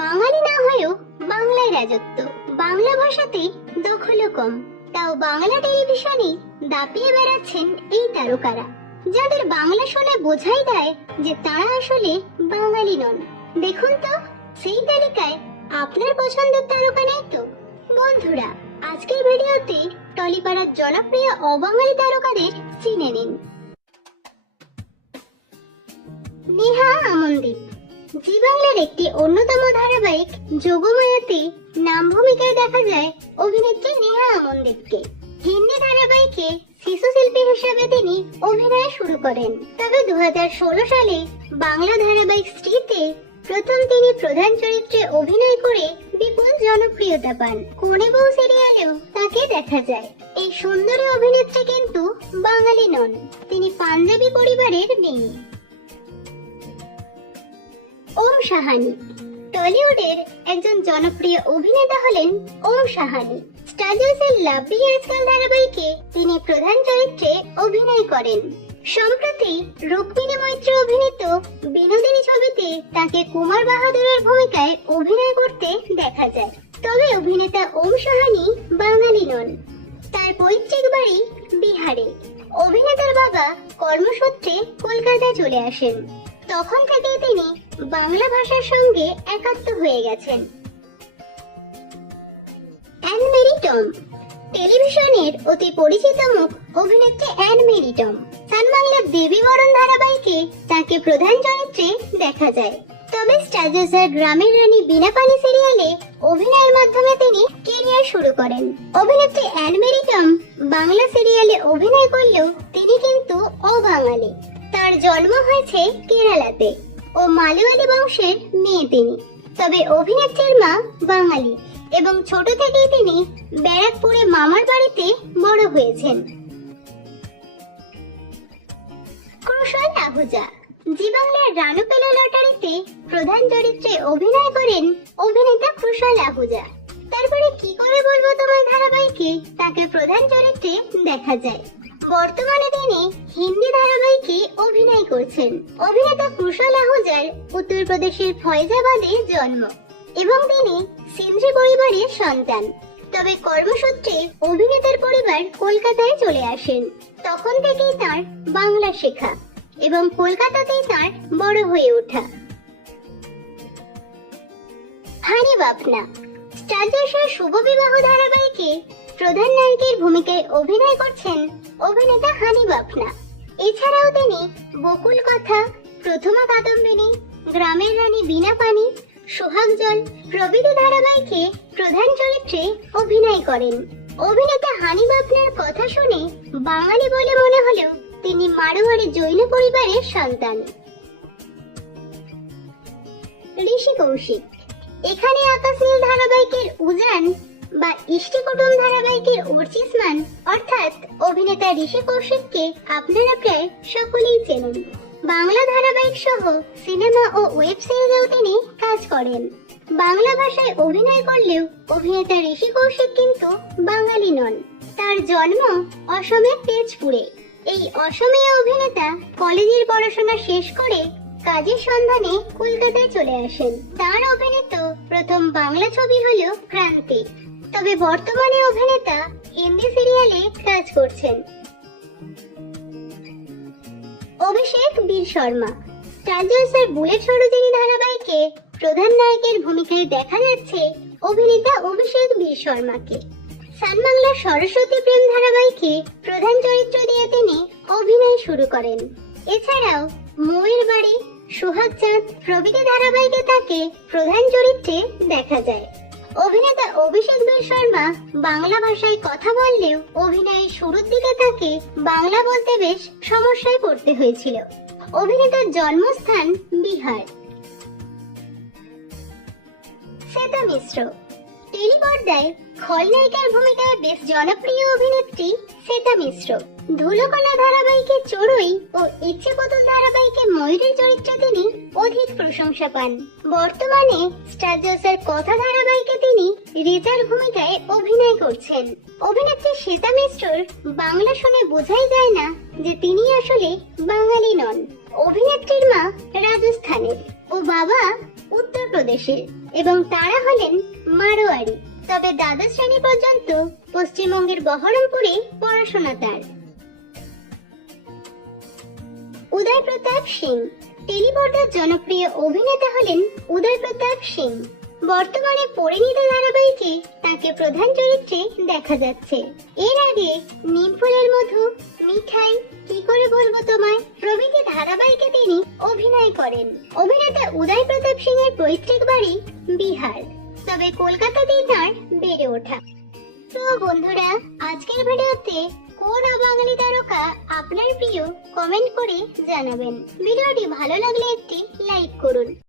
বাঙালি না হয়েও বাংলায় রাজত্ব, বাংলা ভাষাতে দখল কম, তাও বাংলা টেলিভিশনে দাপিয়ে বেড়াচ্ছেন এই তারকারা, যাদের বাংলা শুনে বোঝাই দেয় যে তারা আসলে বাঙালি নন। দেখুন তো সেই তালিকায় আপনার পছন্দের তারকা নেই তো? বন্ধুরা, আজকের ভিডিওতে টলিপাড়ার জনপ্রিয় অবাঙালি তারকাদের চিনে নিন। নেহা আমনদীপ জি বাংলার একটি অন্যতম ধারাবাহিক যোগমায়াতে নাম ভূমিকায় দেখা যায় অভিনেত্রী নেহা আমনদীপকে। হিন্দি ধারাবাহিকে শিশু শিল্পী হিসেবে তিনি অভিনয় শুরু করেন, তবে 2016 সালে বাংলা ধারাবাহিক স্ত্রীতে প্রথম তিনি প্রধান চরিত্রে অভিনয় করে বিপুল জনপ্রিয়তা পান। কোনে বউ সিরিয়ালেও তাকে দেখা যায়। এই সুন্দরী অভিনেত্রী কিন্তু বাঙালি নন, তিনি পাঞ্জাবি পরিবারের মেয়ে। ওম সাহানি টলিউডের একজন জনপ্রিয় অভিনেতা হলেন ওম সাহানি। স্টার জলসার লাভলি আজকাল ধারাবাহিকে তিনি প্রধান চরিত্রে অভিনয় করেন। সম্প্রতি রুক্মিণী মৈত্র অভিনীত বিনোদিনী ছবিতে তাকে কুমার বাহাদুরের ভূমিকায় অভিনয় করতে দেখা যায়। তবে অভিনেতা ওম সাহানি বাঙালি নন, তার পৈতৃক বাড়ি বিহারে। অভিনেতার বাবা কর্মসূত্রে কলকাতায় চলে আসেন, তখন থেকেই তিনি বাংলা ভাষার সঙ্গে একাত্ম হয়ে গেছেন। অ্যান মেরি টম টেলিভিশনের অতি পরিচিত মুখ অভিনেত্রী অ্যান মেরি টম। সান বাংলার দেবী বরণ ধারাবাহিকে তাকে প্রধান চরিত্রে দেখা যায়। তবে স্টার জলসার গ্রামের রানী বিনা পানি সিরিয়ালে অভিনয়ের মাধ্যমে তিনি ক্যারিয়ার শুরু করেন। অভিনেত্রী অ্যান মেরি টম বাংলা সিরিয়ালে অভিনয় করলেও তিনি কিন্তু অবাঙালি। তার জন্ম হয়েছে কেরালাতে ও মালয়ালি বংশের মেয়ে তিনি। তবে অভিনেত্রীর মা বাঙালি এবং ছোট থেকেই তিনি ব্যারাকপুরে মামার বাড়িতে বড় হয়েছেন। কুশল আহুজা জি বাংলার রানু পেলো লটারিতে প্রধান চরিত্রে অভিনয় করেন অভিনেতা কুশল আহুজা। তারপরে কি করে বলবো তোমায় ধারাবাহিকে তাকে প্রধান চরিত্রে দেখা যায়। বর্তমানে তিনি হিন্দি ধারাবাহিকে অভিনয় করছেন। অভিনেতা কুশল আহুজার উত্তরপ্রদেশের ফয়জাবাদে জন্ম এবং তিনি সিন্ধি পরিবারের সন্তান। তবে কর্মসূত্রে অভিনেতার পরিবার কলকাতায় চলে আসেন, তখন থেকেই তার বাংলা শেখা এবং কলকাতাতেই তার বড় হয়ে ওঠা। হানি বাপনা স্টার জলসার শুভ বিবাহ ধারাবাহিকে প্রধান নায়কের ভূমিকায় অভিনয় করছেন অভিনেতা হানি বাপনা। এছাড়াও তিনি বকুল কথা, প্রথমা কাদম্বিনী, গ্রামের রানী বিনা পানি, সোহাগ জল প্রভৃতি ধারাবাহিকে প্রধান চরিত্রে অভিনয় করেন। অভিনেতা হানি বাপনার কথা শুনে বাঙালি বলে মনে হলেও তিনি মারোয়াড়ি জৈন পরিবারের সন্তান। ঋষি কৌশিক এখানে আকাশনীল ধারাবাহিকের উজান বা ইষ্টি কুটুম ধারাবাহিকের অর্চিসমান অর্থাৎ অভিনেতা ঋষি কৌশিককে আপনারা প্রায় সকলেই চেনেন। বাংলা ধারাবাহিক সহ সিনেমা ও ওয়েব সিরিজেও তিনি কাজ করেন। বাংলা ভাষায় অভিনয় করলেও অভিনেতা ঋষি কৌশিক কিন্তু বাঙালি নন, তার জন্ম অসমের তেজপুরে। এই অসমীয়া অভিনেতা কলেজের পড়াশোনা শেষ করে কাজের সন্ধানে কলকাতায় চলে আসেন। তার অভিনীত প্রথম বাংলা ছবি হলো ক্রান্তি। তবে বর্তমানে অভিনেতা হিন্দি সিরিয়ালে কাজ করছেন। অভিষেক বীর শর্মা স্টার জলসার বুলেট সরোজিনী ধারাবাহিকে প্রধান নায়কের ভূমিকায় দেখা যাচ্ছে অভিনেতা অভিষেক বীর শর্মাকে। সান বাংলার সরস্বতী প্রেম ধারাবাহিকে প্রধান চরিত্র দিয়ে তিনি অভিনয় শুরু করেন। এছাড়াও ময়ের বাড়ি, সোহাগ চাঁদ প্রভৃতি ধারাবাহিকে তাকে প্রধান চরিত্রে দেখা যায়। অভিনেতা অভিষেক বীর শর্মা বাংলা ভাষায় কথা বললেও অভিনয়ের শুরুর দিকে তাকে বাংলা বলতে বেশ সমস্যায় পড়তে হয়েছিল। অভিনেতার জন্মস্থান বিহার। শ্বেতা মিশ্র টেলিপর্দায় খলনায়িকার ভূমিকায় বেশ জনপ্রিয় অভিনেত্রী শ্বেতা মিশ্র। ধুলোকণা ধারাবাহিকে চড়ুই ও ইচ্ছে পুতুল ধারাবাহিকে ময়ূরের চরিত্রে তিনি অধিক প্রশংসা পান। বর্তমানে স্টার জলসার কথা ধারাবাহিকে তিনি রিতার ভূমিকায় অভিনয় করছেন। অভিনেত্রী শ্বেতা মিশ্রর বাংলা শুনে বোঝাই যায় না যে তিনি আসলে বাঙালি নন। অভিনেত্রীর মা রাজস্থানের ও বাবা উত্তরপ্রদেশের। এবং তারা হলেন মারোয়ারি। তবে দ্বাদশ শ্রেণী পর্যন্ত পশ্চিমবঙ্গের বহরমপুরে পড়াশোনা তার। উদয় প্রতাপ সিং টেলিপর্দার জনপ্রিয় অভিনেতা হলেন উদয় প্রতাপ সিং। বর্তমানে পরিণীতা ধারাবাহিকে তাকে প্রধান চরিত্রে দেখা যাচ্ছে। এর আগে নিমফুলের মধু, মিঠাই, কি করে বলবো তোমায় প্রভৃতি ধারাবাহিকে তিনি অভিনয় করেন। অভিনেতা উদয় প্রতাপ সিং এর পৈতৃক বাড়ি বিহার, তবে কলকাতাতেই তার বেড়ে ওঠা। তো বন্ধুরা, আজকের ভিডিওতে কোন অবাঙালি তারকা আপনার প্রিয় কমেন্ট করে জানাবেন। ভিডিওটি ভালো লাগলে একটি লাইক করুন।